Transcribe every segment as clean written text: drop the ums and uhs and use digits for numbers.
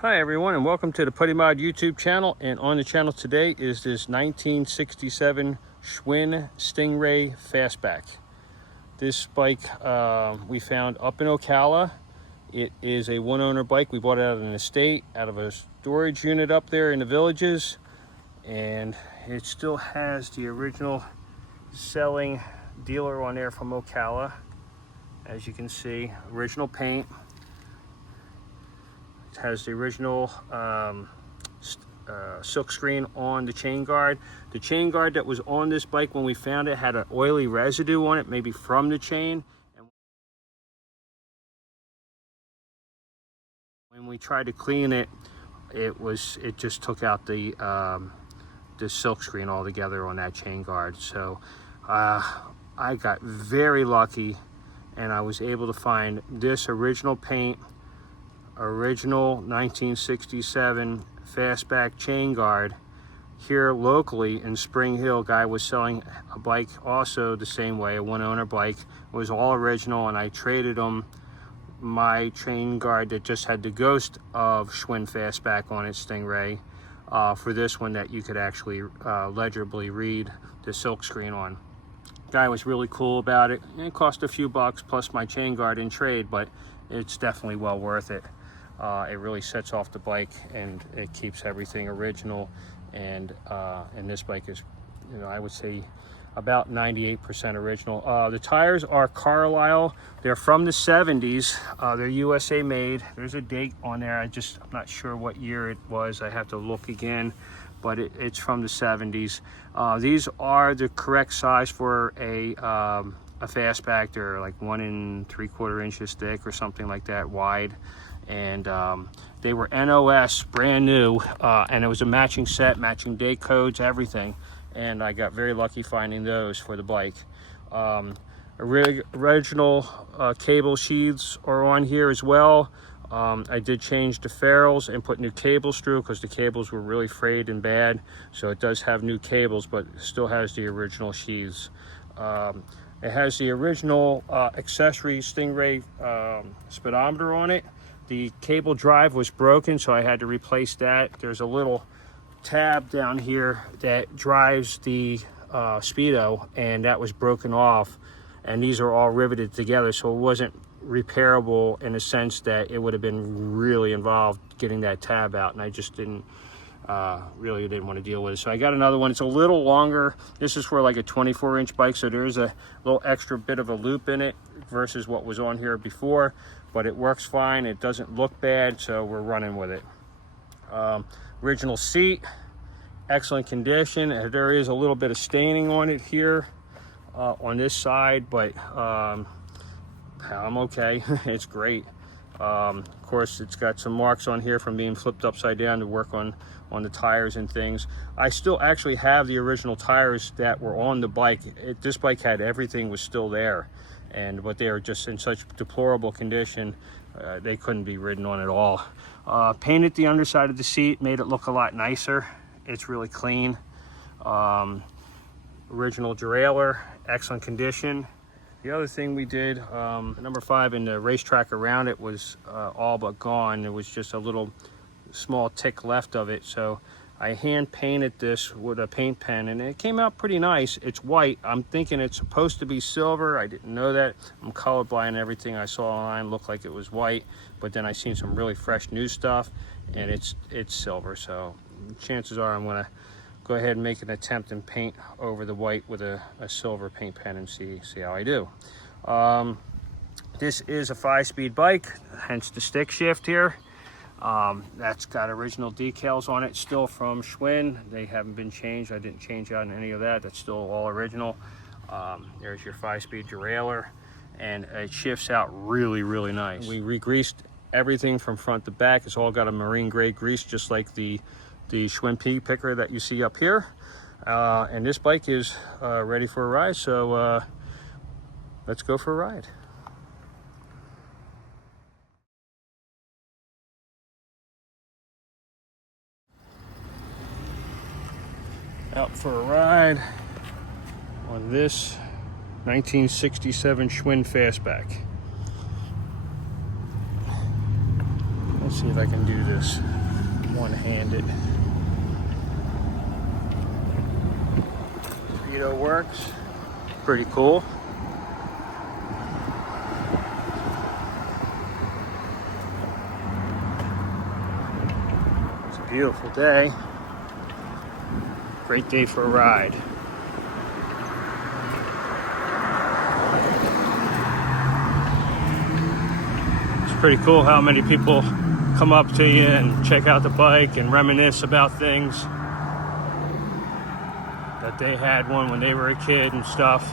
Hi everyone, and welcome to the Putty Mod YouTube channel. And on the channel today is this 1967 Schwinn Stingray Fastback. This bike we found up in Ocala. It is a one-owner bike. We bought it out of an estate, out of a storage unit up there in the Villages, and it still has the original selling dealer on there from Ocala. As you can see, original paint. It has the original silk screen on the chain guard. The chain guard that was on this bike when we found it had an oily residue on it, maybe from the chain. And when we tried to clean it, it just took out the silk screen altogether on that chain guard. So I got very lucky, and I was able to find this original paint, original 1967 Fastback chain guard here locally in Spring Hill. Guy was selling a bike also the same way, a one-owner bike. It was all original, and I traded him my chain guard that just had the ghost of Schwinn Fastback on it, Stingray, for this one that you could actually legibly read the silk screen on. Guy was really cool about it. It cost a few bucks plus my chain guard in trade, but it's definitely well worth it. It really sets off the bike, and it keeps everything original. And this bike is, I would say about 98% original. The tires are Carlisle. They're from the 70s. They're USA made. There's a date on there. I'm not sure what year it was. I have to look again, but it's from the 70s. These are the correct size for a Fastback. They're like 1 3/4 inches thick or something like that wide. And they were NOS, brand new, and it was a matching set, matching date codes, everything. And I got very lucky finding those for the bike. Original cable sheaths are on here as well. I did change the ferrules and put new cables through because the cables were really frayed and bad. So it does have new cables, but it still has the original sheaths. It has the original accessory Stingray speedometer on it. The cable drive was broken, so I had to replace that. There's a little tab down here that drives the speedo, and that was broken off, and these are all riveted together, so it wasn't repairable in a sense that it would have been really involved getting that tab out, and I just didn't want to deal with it. So I got another one. It's a little longer. This is for like a 24-inch bike, so there's a little extra bit of a loop in it versus what was on here before, but it works fine. It doesn't look bad, so we're running with it. Original seat, excellent condition. There is a little bit of staining on it here on this side, but I'm okay. It's great. Of course, it's got some marks on here from being flipped upside down to work on the tires and things. I still actually have the original tires that were on the bike. This bike had everything was still there, but they are just in such deplorable condition, they couldn't be ridden on at all. Painted the underside of the seat, made it look a lot nicer. It's really clean. Original derailleur, excellent condition. The other thing we did, number 5 in the racetrack around it was all but gone. There was just a little small tick left of it, so I hand painted this with a paint pen, and it came out pretty nice. It's white. I'm thinking it's supposed to be silver. I didn't know that. I'm colorblind. Everything I saw online looked like it was white, but then I seen some really fresh new stuff, and it's silver. So chances are I'm gonna go ahead and make an attempt and paint over the white with a silver paint pen and see how I do. This is a 5-speed bike, hence the stick shift here. That's got original decals on it, still from Schwinn. They haven't been changed. I didn't change out any of that. That's still all original. There's your 5-speed derailleur, and it shifts out really, really nice. We re-greased everything from front to back. It's all got a marine grade grease, just like the Schwinn P picker that you see up here. And this bike is ready for a ride, so let's go for a ride. Out for a ride on this 1967 Schwinn Fastback. Let's see if I can do this one-handed. Torpedo works. Pretty cool. It's a beautiful day. Great day for a ride. It's pretty cool how many people come up to you and check out the bike and reminisce about things that they had one when they were a kid and stuff.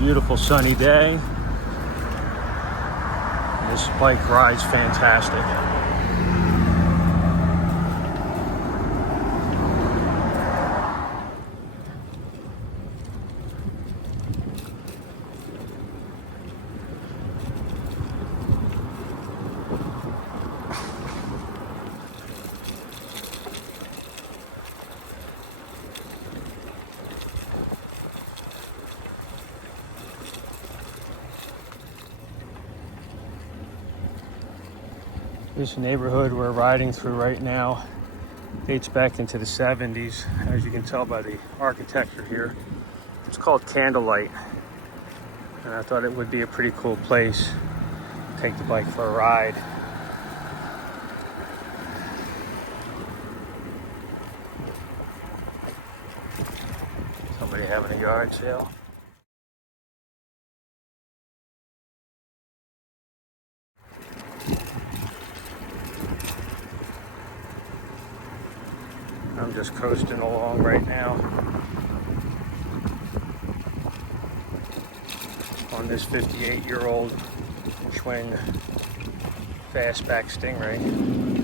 Beautiful sunny day. This bike ride's fantastic. This neighborhood we're riding through right now dates back into the 70s, as you can tell by the architecture here. It's called Candlelight, and I thought it would be a pretty cool place to take the bike for a ride. Somebody having a yard sale. I'm just coasting along right now on this 58-year-old Schwinn Fastback Stingray.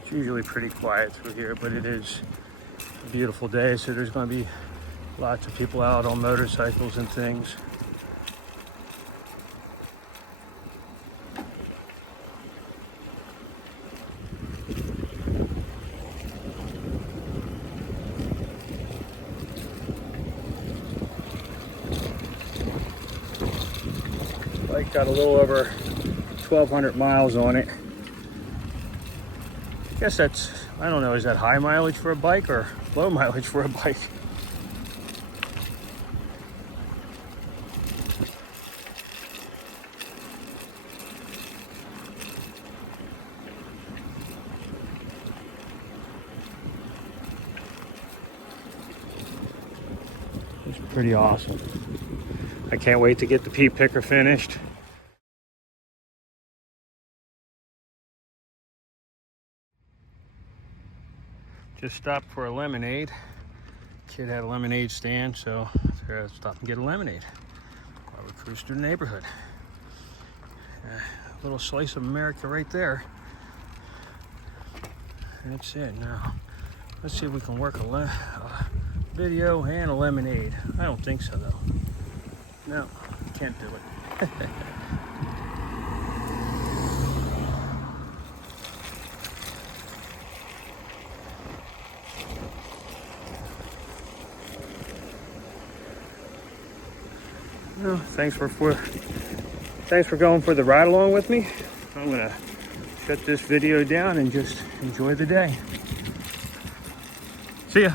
It's usually pretty quiet through here, but it is a beautiful day, so there's going to be lots of people out on motorcycles and things. Bike got a little over 1,200 miles on it. I guess that's, I don't know, is that high mileage for a bike or low mileage for a bike? It's pretty awesome. I can't wait to get the pea picker finished. Just stopped for a lemonade. Kid had a lemonade stand, so I stopped and get a lemonade while we cruise through the neighborhood. A little slice of America right there. That's it. Now, let's see if we can work a video and a lemonade. I don't think so, though. No, can't do it. No, thanks for going for the ride along with me. I'm gonna shut this video down and just enjoy the day. See ya.